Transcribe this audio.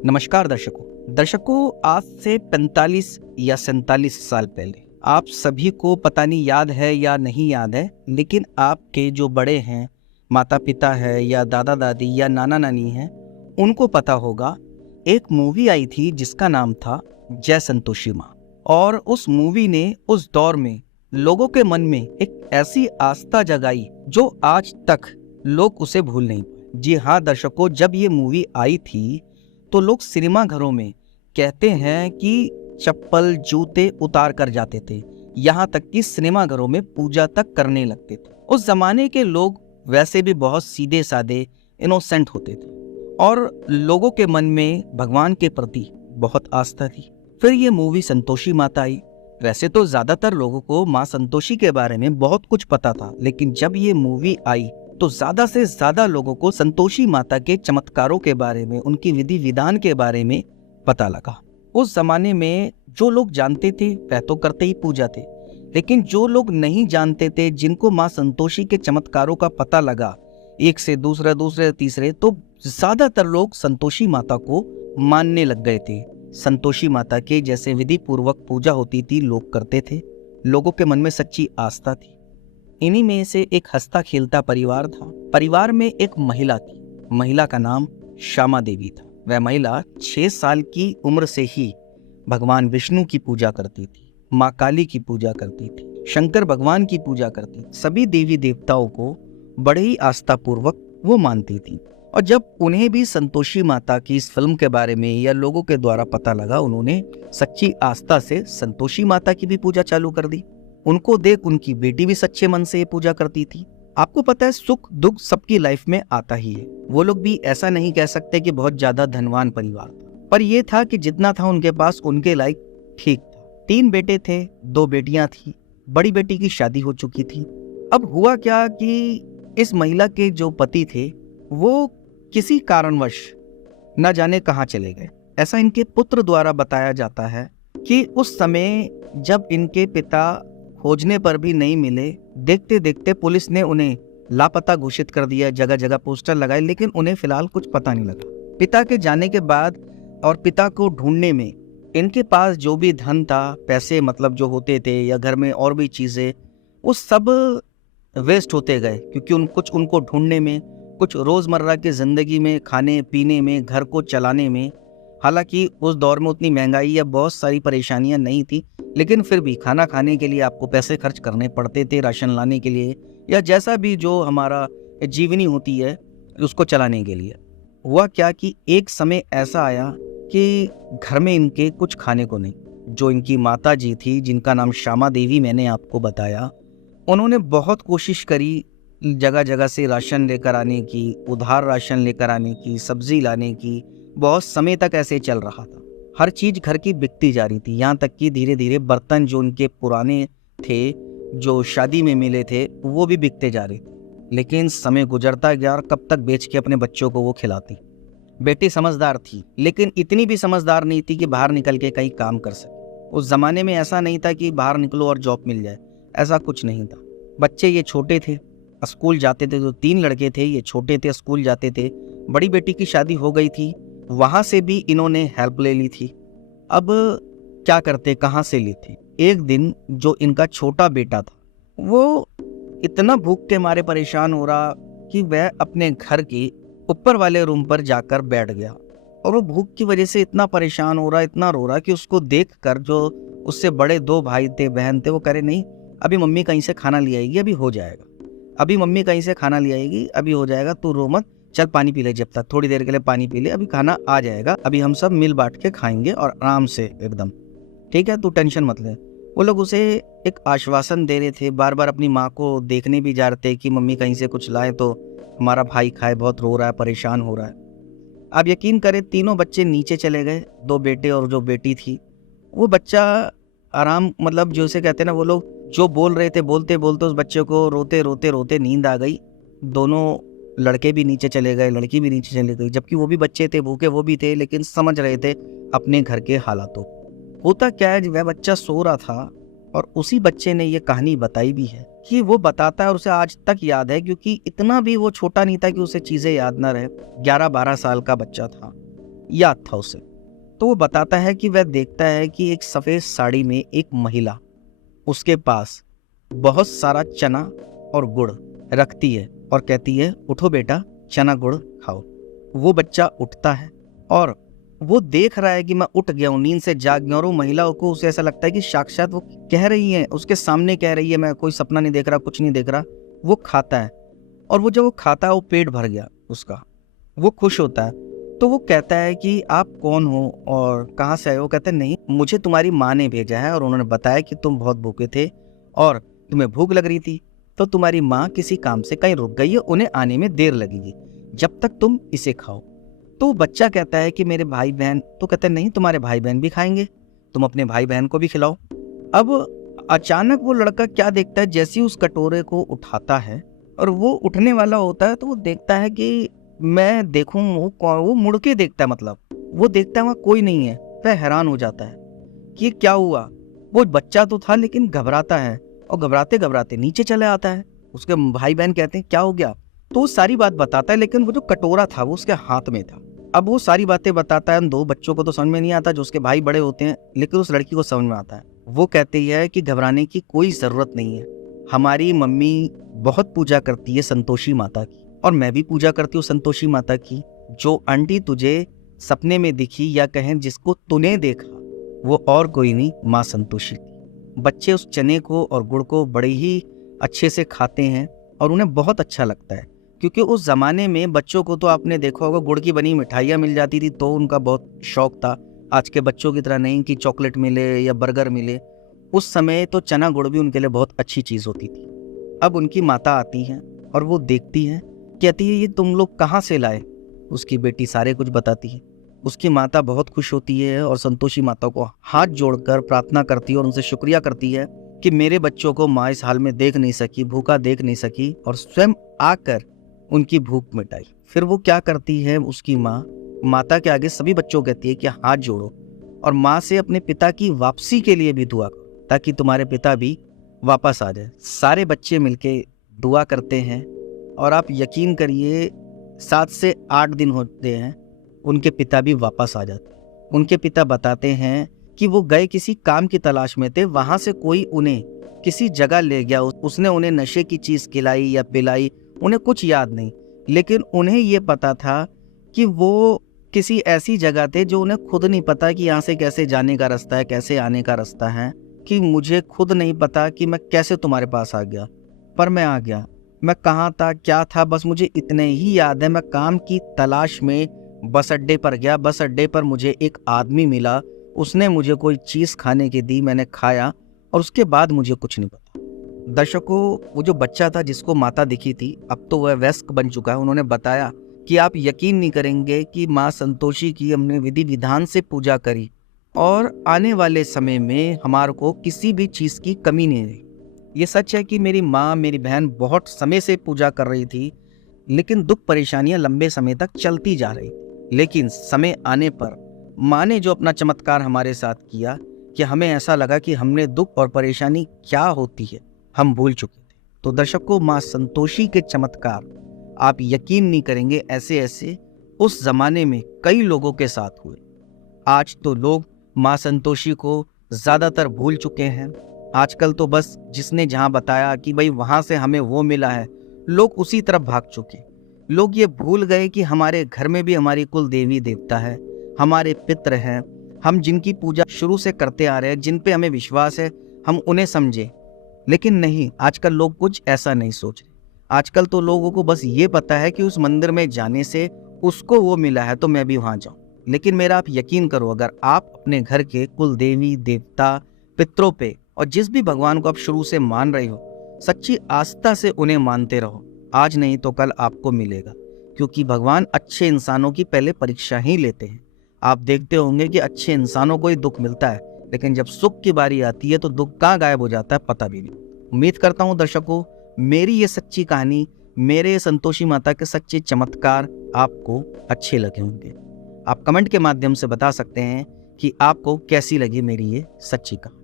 नमस्कार दर्शकों, आज से 45 या 47 साल पहले आप सभी को पता नहीं याद है या नहीं याद है, लेकिन आपके जो बड़े हैं, माता पिता है या दादा दादी या नाना नानी हैं, उनको पता होगा। एक मूवी आई थी जिसका नाम था जय संतोषी माँ। और उस मूवी ने उस दौर में लोगों के मन में एक ऐसी आस्था जगाई जो आज तक लोग उसे भूल नहीं पाए। जी हाँ दर्शकों, जब ये मूवी आई थी तो लोग सिनेमा घरों में कहते हैं कि चप्पल जूते उतार कर जाते थे, यहाँ तक कि सिनेमा घरों में पूजा तक करने लगते थे। उस जमाने के लोग वैसे भी बहुत सीधे साधे इनोसेंट होते थे और लोगों के मन में भगवान के प्रति बहुत आस्था थी। फिर ये मूवी संतोषी माता आई। वैसे तो ज्यादातर लोगों को माँ संतोषी के बारे में बहुत कुछ पता था, लेकिन जब ये मूवी आई तो ज्यादा से ज्यादा लोगों को संतोषी माता के चमत्कारों के बारे में, उनकी विधि विधान के बारे में पता लगा। उस जमाने में जो लोग जानते थे वह तो करते ही पूजा थे, लेकिन जो लोग नहीं जानते थे, जिनको माँ संतोषी के चमत्कारों का पता लगा, एक से दूसरे दूसरे तीसरे, तो ज्यादातर लोग संतोषी माता को मानने लग गए थे। संतोषी माता के जैसे विधि पूर्वक पूजा होती थी, लोग करते थे, लोगों के मन में सच्ची आस्था थी। इन्हीं में से एक हंसता खेलता परिवार था। परिवार में एक महिला थी। महिला का नाम श्यामा देवी था। वह महिला 6 साल की उम्र से ही भगवान विष्णु की पूजा करती थी, माँ काली की पूजा करती थी, शंकर भगवान की पूजा करती थी। सभी देवी देवताओं को बड़े ही आस्था पूर्वक वो मानती थी। और जब उन्हें भी संतोषी माता की इस फिल्म के बारे में या लोगों के द्वारा पता लगा, उन्होंने सच्ची आस्था से संतोषी माता की भी पूजा चालू कर दी। उनको देख उनकी बेटी भी सच्चे मन से ये पूजा करती थी। आपको पता है, सुख दुख सबकी लाइफ में आता ही है। वो लोग भी ऐसा नहीं कह सकते कि बहुत ज्यादा धनवान परिवार था, पर ये था कि जितना था उनके पास उनके लायक ठीक था। 3 बेटे थे, 2 बेटियां थी। बड़ी बेटी की शादी हो चुकी थी। अब हुआ क्या कि इस महिला के जो पति थे वो किसी कारणवश न जाने कहाँ चले गए। ऐसा इनके पुत्र द्वारा बताया जाता है कि उस समय जब इनके पिता खोजने पर भी नहीं मिले, देखते देखते पुलिस ने उन्हें लापता घोषित कर दिया, जगह जगह पोस्टर लगाए, लेकिन उन्हें फिलहाल कुछ पता नहीं लगा। पिता के जाने के बाद और पिता को ढूंढने में इनके पास जो भी धन था, पैसे मतलब जो होते थे या घर में और भी चीजें, वो सब वेस्ट होते गए, क्योंकि कुछ उनको ढूंढने में, कुछ रोजमर्रा की जिंदगी में, खाने पीने में, घर को चलाने में। हालांकि उस दौर में उतनी महंगाई या बहुत सारी परेशानियां नहीं थी, लेकिन फिर भी खाना खाने के लिए आपको पैसे खर्च करने पड़ते थे, राशन लाने के लिए या जैसा भी जो हमारा जीवनी होती है उसको चलाने के लिए। हुआ क्या कि एक समय ऐसा आया कि घर में इनके कुछ खाने को नहीं। जो इनकी माता जी थी, जिनका नाम श्यामा देवी मैंने आपको बताया, उन्होंने बहुत कोशिश करी जगह जगह से राशन लेकर आने की, उधार राशन लेकर आने की, सब्जी लाने की। बहुत समय तक ऐसे चल रहा था। हर चीज घर की बिकती जा रही थी, यहाँ तक कि धीरे धीरे बर्तन जो उनके पुराने थे, जो शादी में मिले थे, वो भी बिकते जा रहे थे। लेकिन समय गुजरता गया और कब तक बेच के अपने बच्चों को वो खिलाती। बेटी समझदार थी, लेकिन इतनी भी समझदार नहीं थी कि बाहर निकल के कहीं काम कर सके। उस जमाने में ऐसा नहीं था कि बाहर निकलो और जॉब मिल जाए, ऐसा कुछ नहीं था। बच्चे ये छोटे थे, स्कूल जाते थे, तो 3 लड़के थे, ये छोटे थे, स्कूल जाते थे। बड़ी बेटी की शादी हो गई थी, वहां से भी इन्होंने हेल्प ले ली थी। अब क्या करते, कहाँ से ली थी। एक दिन जो इनका छोटा बेटा था वो इतना भूख के मारे परेशान हो रहा कि वह अपने घर के ऊपर वाले रूम पर जाकर बैठ गया। और वो भूख की वजह से इतना परेशान हो रहा, इतना रो रहा कि उसको देखकर जो उससे बड़े 2 भाई थे, बहन थे, वो कह रहे नहीं, अभी मम्मी कहीं से खाना ले आएगी, अभी हो जाएगा। अभी मम्मी कहीं से खाना ले आएगी, अभी हो जाएगा, तू रो मत, चल पानी पी ले, जब तक थोड़ी देर के लिए पानी पी ले, अभी खाना आ जाएगा, अभी हम सब मिल बांट के खाएंगे और आराम से एकदम, ठीक है, तू टेंशन मत ले। वो लोग उसे एक आश्वासन दे रहे थे, बार बार अपनी माँ को देखने भी जा रहे थे कि मम्मी कहीं से कुछ लाए तो हमारा भाई खाए, बहुत रो रहा है, परेशान हो रहा है। आप यकीन करें, तीनों बच्चे नीचे चले गए, 2 बेटे और जो बेटी थी। वो बच्चा आराम, मतलब जो उसे कहते हैं ना, वो लोग जो बोल रहे थे, बोलते बोलते उस बच्चे को रोते रोते रोते नींद आ गई। दोनों लड़के भी नीचे चले गए, लड़की भी नीचे चले गई, जबकि वो भी बच्चे थे, भूखे वो भी थे, लेकिन समझ रहे थे अपने घर के हालातों। होता क्या है, वह बच्चा सो रहा था और उसी बच्चे ने ये कहानी बताई भी है कि वो बताता है और उसे आज तक याद है, क्योंकि इतना भी वो छोटा नहीं था कि उसे चीजें याद ना रहे। 11-12 साल का बच्चा था। याद था उसे। तो वो बताता है कि वह देखता है कि एक सफ़ेद साड़ी में एक महिला उसके पास बहुत सारा चना और गुड़ रखती है और कहती है, उठो बेटा, चना गुड़ खाओ। वो बच्चा उठता है और वो देख रहा है कि मैं उठ गया हूँ, नींद से जाग गया, और वो महिला को उसे ऐसा लगता है कि साक्षात वो कह रही है, उसके सामने कह रही है, मैं कोई सपना नहीं देख रहा, कुछ नहीं देख रहा। वो खाता है और वो जब वो खाता है वो पेट भर गया उसका, वो खुश होता है। तो वो कहता है कि आप कौन हो और कहाँ से आए हो? कहते हैं, नहीं, मुझे तुम्हारी माँ ने भेजा है और उन्होंने बताया कि तुम बहुत भूखे थे और तुम्हें भूख लग रही थी, तो तुम्हारी माँ किसी काम से कहीं रुक गई है, उन्हें आने में देर लगेगी, जब तक तुम इसे खाओ। तो बच्चा कहता है कि मेरे भाई बहन, तो कहते हैं नहीं, तुम्हारे भाई बहन भी खाएंगे, तुम अपने भाई बहन को भी खिलाओ। अब अचानक वो लड़का क्या देखता है, जैसे ही उस कटोरे को उठाता है और वो उठने वाला होता है, तो वो देखता है कि मैं देखूं वो मुड़ के देखता है, मतलब वो देखता है वहाँ कोई नहीं है। वह हैरान हो जाता है कि ये क्या हुआ। वो बच्चा तो था लेकिन घबराता है और घबराते घबराते नीचे चले आता है। उसके भाई बहन कहते हैं क्या हो गया, तो वो सारी बात बताता है, लेकिन वो जो कटोरा था वो उसके हाथ में था। अब वो सारी बातें बताता है, उन दो बच्चों को तो समझ में नहीं आता जो उसके भाई बड़े होते हैं, लेकिन उस लड़की को समझ में आता है। वो कहती है कि घबराने की कोई जरूरत नहीं है, हमारी मम्मी बहुत पूजा करती है संतोषी माता की, और मैं भी पूजा करती हूँ संतोषी माता की। जो आंटी तुझे सपने में दिखी, या कहें जिसको तूने देखा, वो और कोई नहीं, माँ संतोषी थी। बच्चे उस चने को और गुड़ को बड़े ही अच्छे से खाते हैं और उन्हें बहुत अच्छा लगता है, क्योंकि उस जमाने में बच्चों को तो आपने देखा होगा गुड़ की बनी मिठाइयाँ मिल जाती थी, तो उनका बहुत शौक था। आज के बच्चों की तरह नहीं कि चॉकलेट मिले या बर्गर मिले, उस समय तो चना गुड़ भी उनके लिए बहुत अच्छी चीज़ होती थी। अब उनकी माता आती है और वो देखती है, कहती है ये तुम लोग कहाँ से लाए? उसकी बेटी सारे कुछ बताती है। उसकी माता बहुत खुश होती है और संतोषी माता को हाथ जोड़कर प्रार्थना करती है और उनसे शुक्रिया करती है कि मेरे बच्चों को माँ इस हाल में देख नहीं सकी, भूखा देख नहीं सकी, और स्वयं आकर उनकी भूख मिटाई। फिर वो क्या करती है, उसकी माँ माता के आगे सभी बच्चों कहती है कि हाथ जोड़ो और माँ से अपने पिता की वापसी के लिए भी दुआ करो, ताकि तुम्हारे पिता भी वापस आ जाए। सारे बच्चे मिलके दुआ करते हैं और आप यकीन करिए 7 से 8 दिन होते हैं, उनके पिता भी वापस आ जाते हैं। उनके पिता बताते हैं कि वो गए किसी काम की तलाश में थे, वहां से कोई उन्हें किसी जगह ले गया, उसने उन्हें नशे की चीज खिलाई या पिलाई, उन्हें कुछ याद नहीं, लेकिन उन्हें ये पता था कि वो किसी ऐसी जगह थे जो उन्हें खुद नहीं पता कि यहाँ से कैसे जाने का रास्ता है, कैसे आने का रास्ता है, कि मुझे खुद नहीं पता कि मैं कैसे तुम्हारे पास आ गया, पर मैं आ गया। मैं कहाँ था, क्या था, बस मुझे इतने ही याद है, मैं काम की तलाश में बस अड्डे पर गया, बस अड्डे पर मुझे एक आदमी मिला, उसने मुझे कोई चीज़ खाने की दी, मैंने खाया और उसके बाद मुझे कुछ नहीं पता। दर्शकों, वो जो बच्चा था जिसको माता दिखी थी, अब तो वह वयस्क बन चुका है। उन्होंने बताया कि आप यकीन नहीं करेंगे कि माँ संतोषी की हमने विधि विधान से पूजा करी और आने वाले समय में हमारे को किसी भी चीज़ की कमी नहीं रही। ये सच है कि मेरी माँ, मेरी बहन बहुत समय से पूजा कर रही थी, लेकिन दुख परेशानियां लंबे समय तक चलती जा रही थी। लेकिन समय आने पर माँ ने जो अपना चमत्कार हमारे साथ किया कि हमें ऐसा लगा कि हमने दुख और परेशानी क्या होती है हम भूल चुके थे। तो दर्शकों, माँ संतोषी के चमत्कार आप यकीन नहीं करेंगे, ऐसे ऐसे उस जमाने में कई लोगों के साथ हुए। आज तो लोग माँ संतोषी को ज्यादातर भूल चुके हैं। आजकल तो बस जिसने जहाँ बताया कि भाई वहां से हमें वो मिला है, लोग उसी तरफ भाग चुके। लोग ये भूल गए कि हमारे घर में भी हमारी कुल देवी देवता है, हमारे पितृ हैं, हम जिनकी पूजा शुरू से करते आ रहे हैं, जिन पे हमें विश्वास है, हम उन्हें समझे। लेकिन नहीं, आजकल लोग कुछ ऐसा नहीं सोच रहे। आजकल तो लोगों को बस ये पता है कि उस मंदिर में जाने से उसको वो मिला है तो मैं भी वहां जाऊं। लेकिन मेरा आप यकीन करो, अगर आप अपने घर के कुल देवी देवता पितरों पे और जिस भी भगवान को आप शुरू से मान रहे हो, सच्ची आस्था से उन्हें मानते रहो, आज नहीं तो कल आपको मिलेगा। क्योंकि भगवान अच्छे इंसानों की पहले परीक्षा ही लेते हैं। आप देखते होंगे कि अच्छे इंसानों को ही दुख मिलता है, लेकिन जब सुख की बारी आती है तो दुख कहाँ गायब हो जाता है पता भी नहीं। उम्मीद करता हूँ दर्शकों, मेरी ये सच्ची कहानी, मेरे संतोषी माता के सच्चे चमत्कार आपको अच्छे लगे होंगे। आप कमेंट के माध्यम से बता सकते हैं कि आपको कैसी लगी मेरी ये सच्ची कहानी।